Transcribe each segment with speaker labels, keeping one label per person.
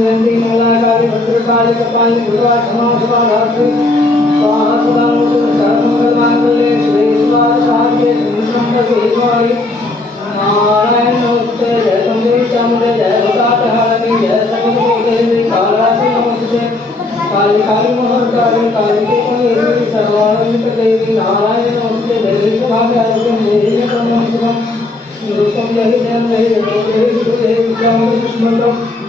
Speaker 1: जयंती मंगलाकार्य भद्रकार्य कपाल भगवा श्री स्वाहासदानोत्तर सर्वमंगलमांगल्ये के साध्य का विहिमारि नारायण नमस्ते जय संदेश चामुंडे जय भगवान हरणी जय सकलकोटे जय कालासी नमस्ते कालिकाली महंकारी कालिके महेश्वरी सर्वानंद देवी नारायण नमस्ते जय सुभाग्यालक्ष्मी देवी नमस्ते नृत्यं जय जय जय जय जय जय जय जय जय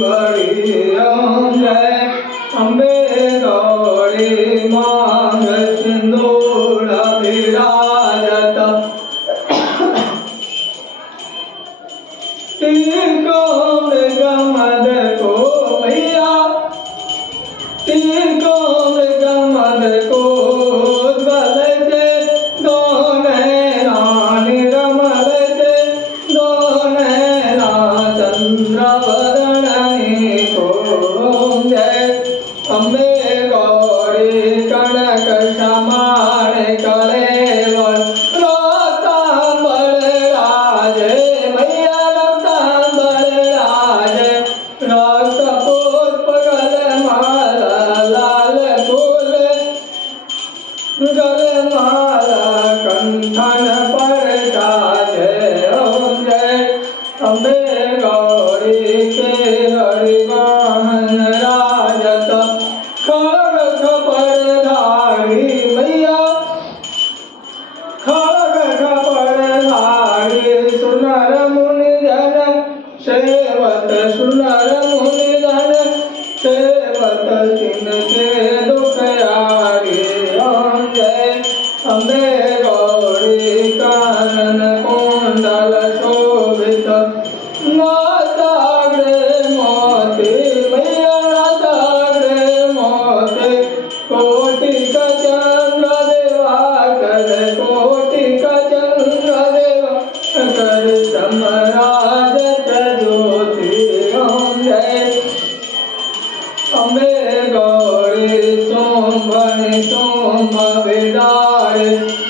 Speaker 1: बड़ी अमरे अम्बे दौड़े मांग सिंदूर विराजत तीको मृगमद को भैया तीको मृगमद को चंद्रव विठ्ठल परताज जय अंबे गौरी के हरिवान राजत खरख परधारी मैया. खरख परधारी सुनर मुनि जन सेवत सुनर અંબે ગોળી તુમ ભણી તુમ હવે ડાળ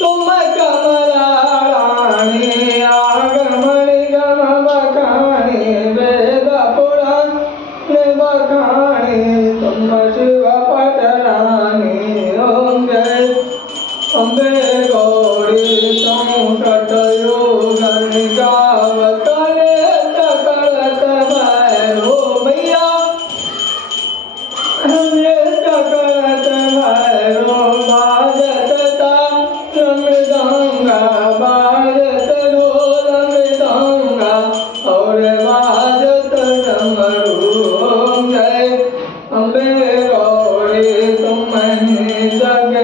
Speaker 1: तुम कमला रानी आगम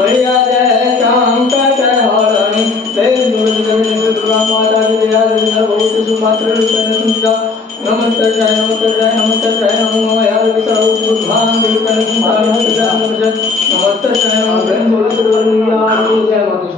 Speaker 1: Maria नमस्तर्षाय नमस्तर्षाय नमस्तर्षाय नमो मयाय विसर्वोद्भुद्भां विकर्णं भारत जान नमस्तर्षाय नमो ब्रह्मोत्तरवरुणिया जय माता